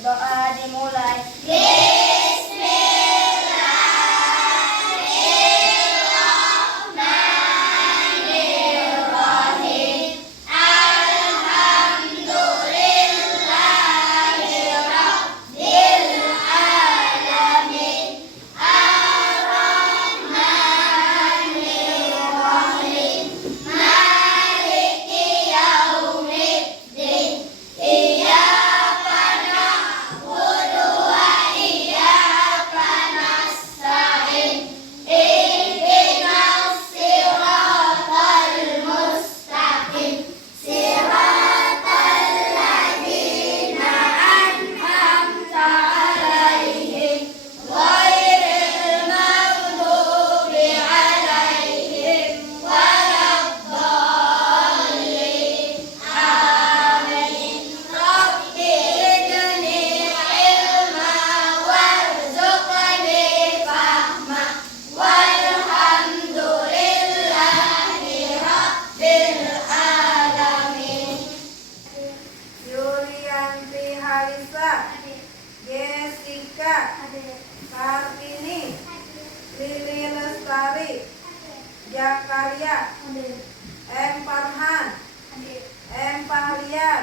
Berdoa dimulai. Jessica, Kartini, Lili Lestari, Jakaria, M. Farhan, M. Fahrian,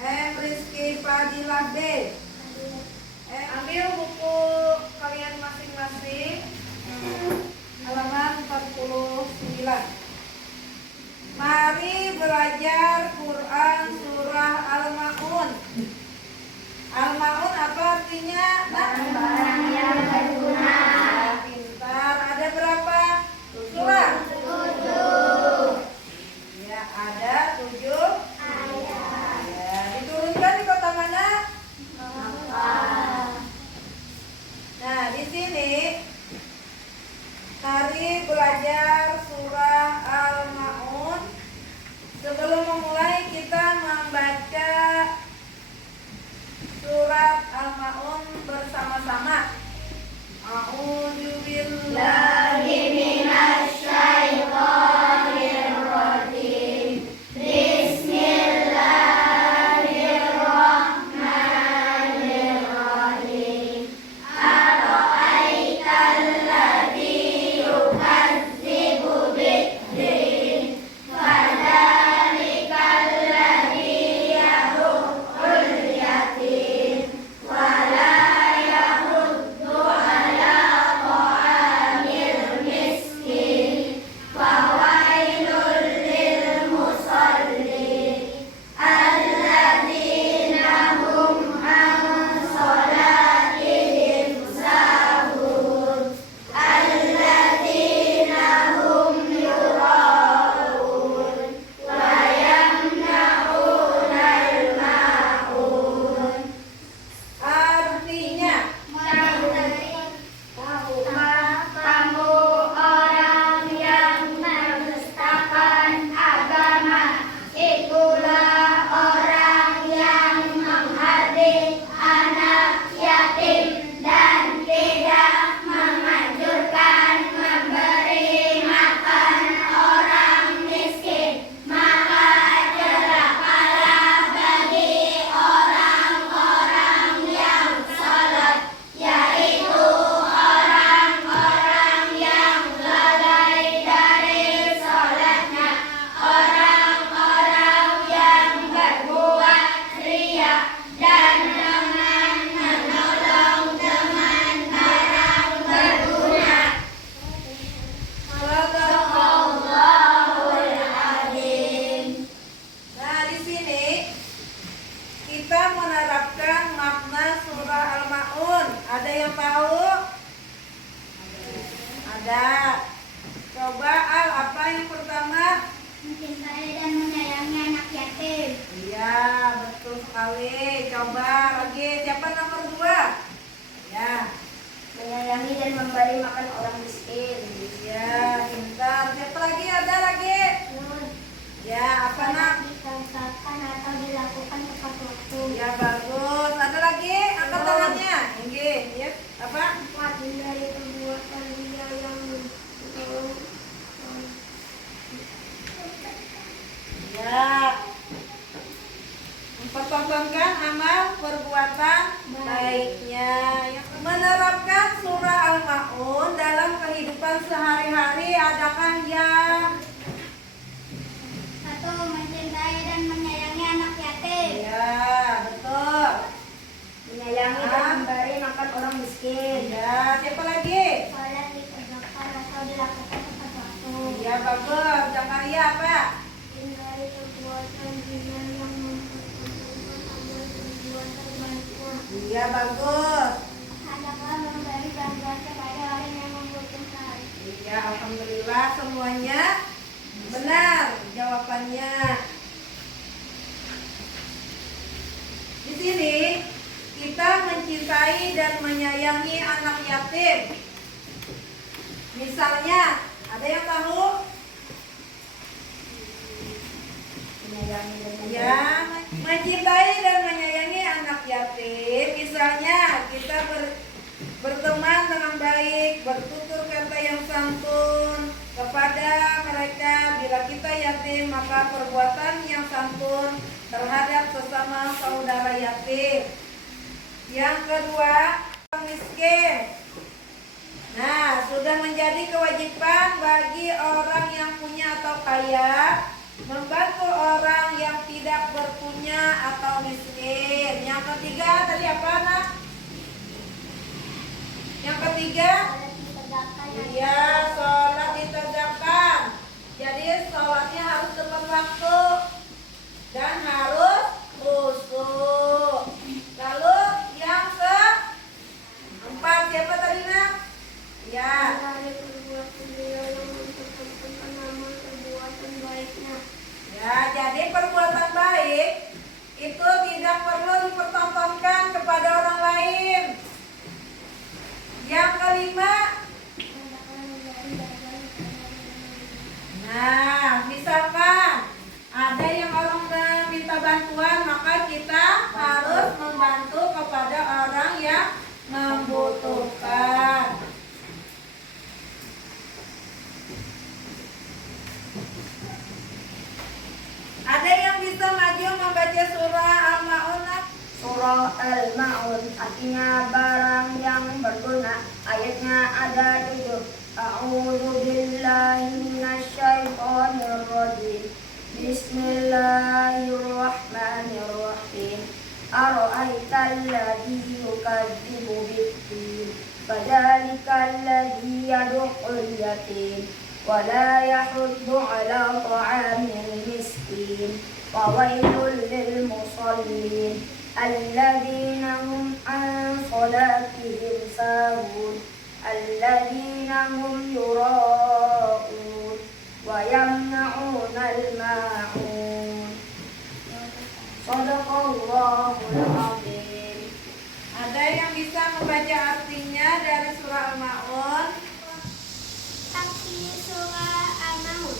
M. Rizky Fadilah B. Ambil buku kalian masing-masing, halaman 49. Mari belajar Quran surah Al-Ma'un. Al-Ma'un apa artinya? Barang-barang yang berguna. Pintar. Ada berapa surah? 7. Ya, ada 7 ayat. Ya, diturunkan di kota mana? Makkah. Nah, di sini mari belajar surah Al-Ma'un. Sebelum memulai kita membaca surat Al-Ma'un bersama-sama. A'udzu billahi minasy syaithanir rajim. Bismillahirrahmanirrahim. Ara'aital ladzi yukadzibu bid-din. Fadzalikal ladzi yadu'ul yatim. Wala yahuddu ala ta'amil miskin. Fawailul lil musallin. Alladzina hum an sholatihim sahun. Alladzina hum yura'un. Wa yamna'unal ma'un. Artinya, kamu orang yang mendustakan agama, itulah orang yang menghardik anak yatim dan tidak memanjurkan memberi makan orang miskin. Maka celakalah bagi orang-orang yang salat, yaitu orang-orang yang lalai dari salatnya, orang-orang yang berbuat riya dan dengan menolong teman barang berguna. Shadaqallahul Azim. Nah, di sini kita menerapkan makna surah Al-Ma'un. Ada yang tahu? Ada. Coba Al, apa yang pertama? Mencintai dan menyayangi anak yatim. Iya, betul sekali. Coba lagi, siapa nomor 2? Ya, Menyayangi dan memberi makan orang miskin. ya, pintar. Siapa lagi? Ada lagi? Ya, apa nak? Dikatakan atau dilakukan tepat waktu. Ya, bagus. Ada lagi? Angkat tangannya. Tinggi. Ya, apa? Menghindari perbuatan dia yang Ya. Mempertontonkan amal perbuatan baiknya. Menerapkan surah Al-Ma'un dalam kehidupan sehari-hari, adakah yang Satu, mencintai dan menyayangi anak yatim. ya betul? Menyayangi dan memberi makan orang miskin. Ya, siapa lagi? Sholat ditegakkan atau dilakukan tepat waktu. Ya bagus. Zakaria apa? Hindari perbuatan zina yang mempertemukan amal berbuat terbaiknya. Iya bagus. Adalah memberi bantuan kepada orang yang membutuhkan. Iya, alhamdulillah semuanya benar jawabannya. Di sini kita mencintai dan menyayangi anak yatim. Misalnya, ada yang tahu? Menyayangi dan Ya, mencintai dan menyayangi anak yatim. Misalnya, kita berteman dengan baik, bertutur kata yang santun kepada mereka. Bila kita yatim, maka perbuatan yang santun terhadap sesama saudara yatim. Yang kedua, miskin. Nah, sudah menjadi kewajiban bagi orang yang punya atau kaya membantu orang yang tidak berpunya atau miskin. Yang ketiga tadi apa, Nak? Yang ketiga, iya, sholat ditegakkan. Jadi sholatnya harus tepat waktu dan harus khusyuk. Lalu yang keempat siapa tadi, Nak? Ya. Ya, jadi perbuatan baik itu tidak perlu dipertontonkan kepada orang lain. Yang kelima, nah, misalkan ada yang orang minta bantuan, maka kita harus membantu kepada orang yang membutuhkan. Ada yang bisa maju membaca surah Al-Ma'un? Surah Al-Ma'un artinya barang yang berguna. Ayatnya ada 7. A'udzu billahi minasyaitonir rajim. Bismillahirrahmanirrahim. Ara'aital ladzi yukadzibu bid-din, fadzalikal ladzi yad'ul yatim wa la yahuddu 'ala ta'amil miskin. Fawailul lil musallin alladzina hum an salatihim sahun alladzina hum yura'un wa yamna'unal ma'un. Shadaqallahul azim. Ada yang bisa membaca artinya dari surah Al-Ma'un? Arti surah Al-Ma'un.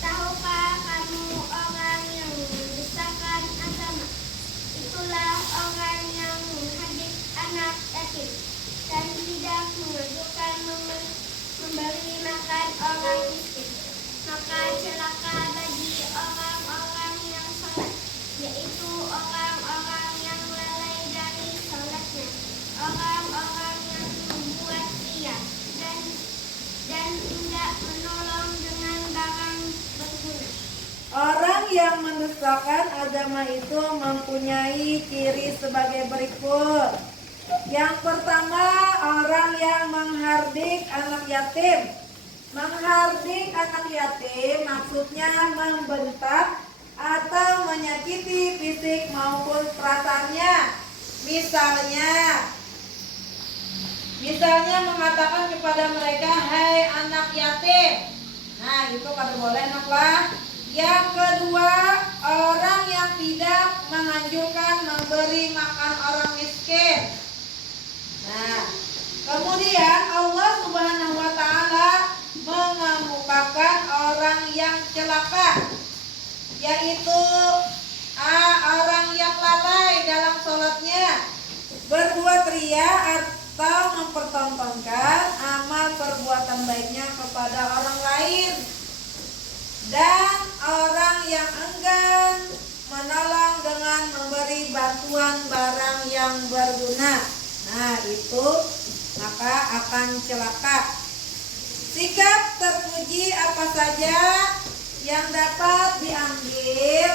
Tahukah kamu orang yang mendustakan agama? Itulah orang yang menghadik anak yatim dan tidak mengajukan memberi makan orang miskin. Maka celaka bagi orang-orang yang salat, yaitu orang-orang yang lalai dari salatnya, orang-orang yang membuat ria dan tidak menolong dengan barang berguna. Orang yang mendustakan agama itu mempunyai ciri sebagai berikut. Yang pertama, orang yang menghardik anak yatim. Menghardik anak yatim maksudnya membentak atau menyakiti fisik maupun perasaannya. Misalnya mengatakan kepada mereka, "Hai anak yatim." Nah, itu kada boleh, nak lah. Yang kedua, orang yang tidak menganjurkan memberi makan orang miskin. Nah, kemudian Allah Subhanahu wa taala mengemukakan orang yang celaka, yaitu orang yang lalai dalam sholatnya, berbuat ria atau mempertontonkan amal perbuatan baiknya kepada orang lain, dan orang yang enggan menolong dengan memberi bantuan barang yang berguna. Nah, itu maka akan celaka. Sikap terpuji apa saja yang dapat diambil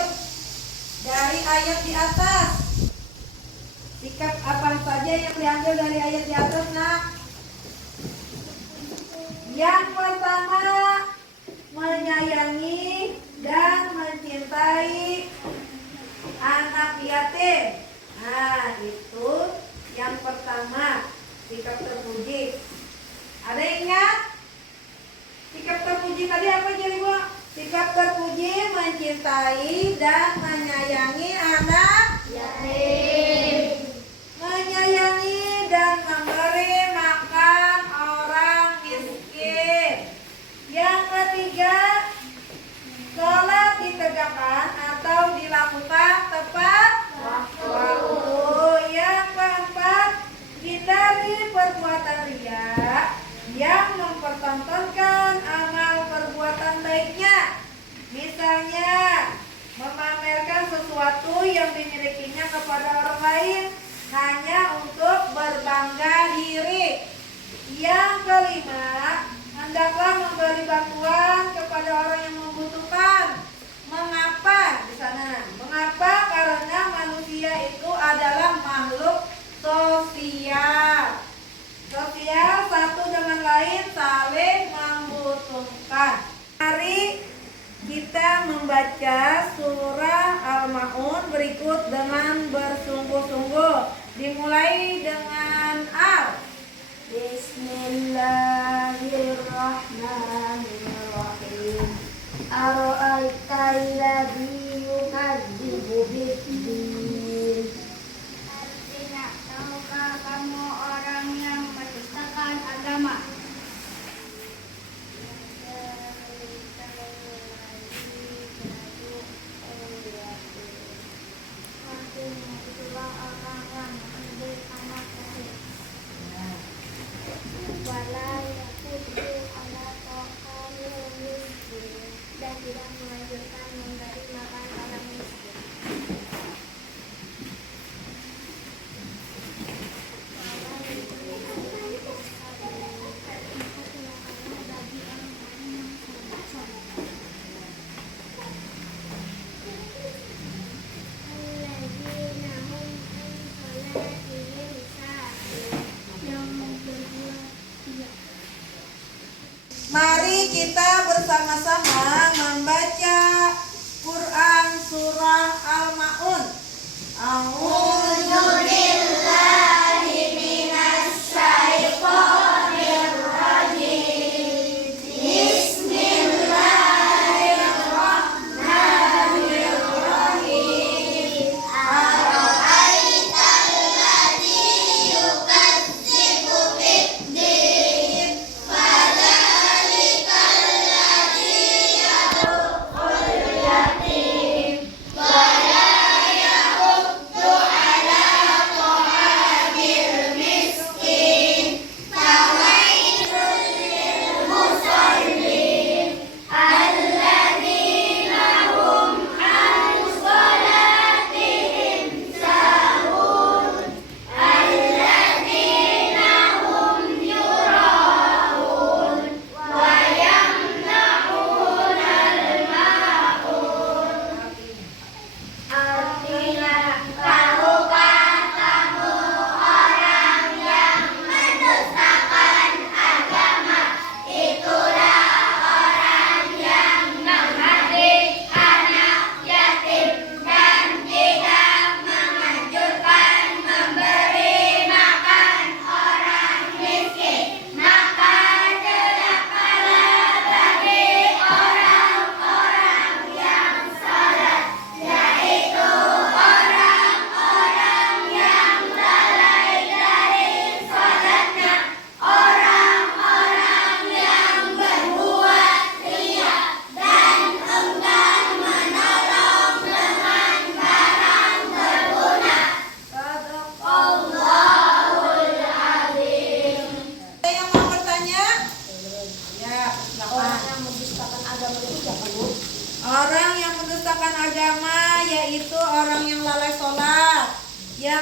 dari ayat di atas? Sikap apa saja yang diambil dari ayat di atas, nak? Yang pertama, menyayangi dan mencintai anak yatim. Nah, itu yang pertama, sikap terpuji. Ada yang ingat? Sikap terpuji tadi apa jadi, Bu? Sikap terpuji mencintai dan menyayangi anak yatim. Menyayangi dan memberi makan orang miskin. Yang ketiga, sholat ditegakkan atau dilakukan tepat waktu. Yang keempat, hindari perbuatan riya yang mempertontonkan amal perbuatan baiknya. Misalnya, memamerkan sesuatu yang dimilikinya kepada orang lain hanya untuk berbangga diri. Yang kelima, hendaklah memberi bantuan kepada orang yang membutuhkan. Mengapa di sana? Mengapa? Karena manusia itu adalah makhluk sosial. Sosial, satu dengan lain saling membutuhkan. Mari kita membaca surah Al-Ma'un berikut dengan bersungguh-sungguh. Dimulai dengan Al. Bismillahirrahmanirrahim. Ara'aital ladzi yukadzibu bid-din. Artinya, tahukah kamu orang yang mendustakan agama? Artinya, itulah orang yang mendidik anak yatim. Wala yakutu ala ta'amil miskin, dan tidak menganjurkan memberi makan orang miskin. Mari kita bersama-sama membaca Quran surah Al-Ma'un. A'udzu billahi minasy syaithanir rajim. Bismillahirrahmanirrahim. Ara'aital ladzi yukadzibu bid-din. Yatim, wala yahuddu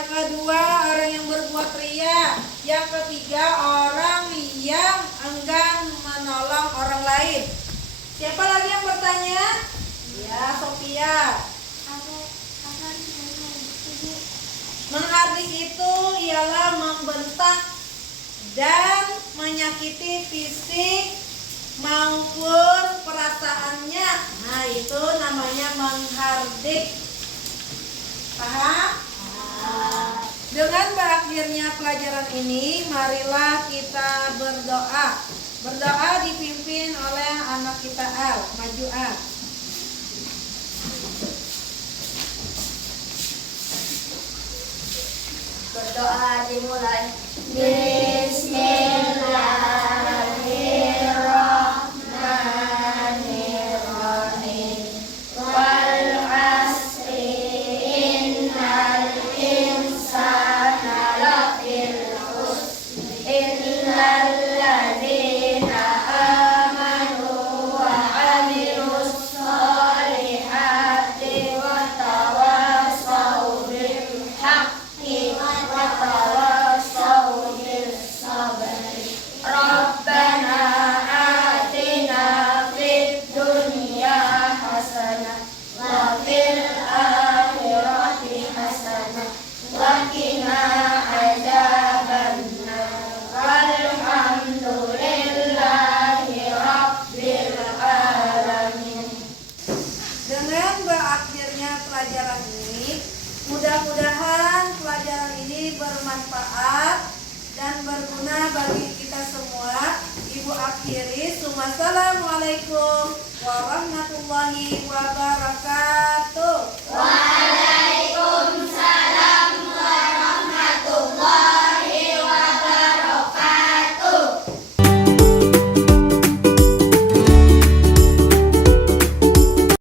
Yang kedua, orang yang berbuat ria. Yang ketiga, orang yang enggan menolong orang lain. Siapa lagi yang bertanya? Ya, Sophia. Apa itu? Menghardik itu ialah membentak dan menyakiti fisik maupun perasaannya. Nah, itu namanya menghardik. Paham? Dengan berakhirnya pelajaran ini, marilah kita berdoa. Berdoa dipimpin oleh anak kita Al. Maju Al. Berdoa dimulai. Bismillahirrahmanirrahim. Wal asri innal insana lafil khusr illal ladzina amanu wa amilus solihati wa tawassaw bil haqqi wa tawassaw bis sabri. Rabbana atina fid dunya hasanah wa fil akhirati hasanah wa qina adzabannar. Walhamdulillahi rabbil alamin. Dengan berakhirnya pelajaran ini, mudah-mudahan pelajaran ini bermanfaat dan berguna bagi kita semua. Ibu akhiri, Assalamualaikum warahmatullahi wabarakatuh.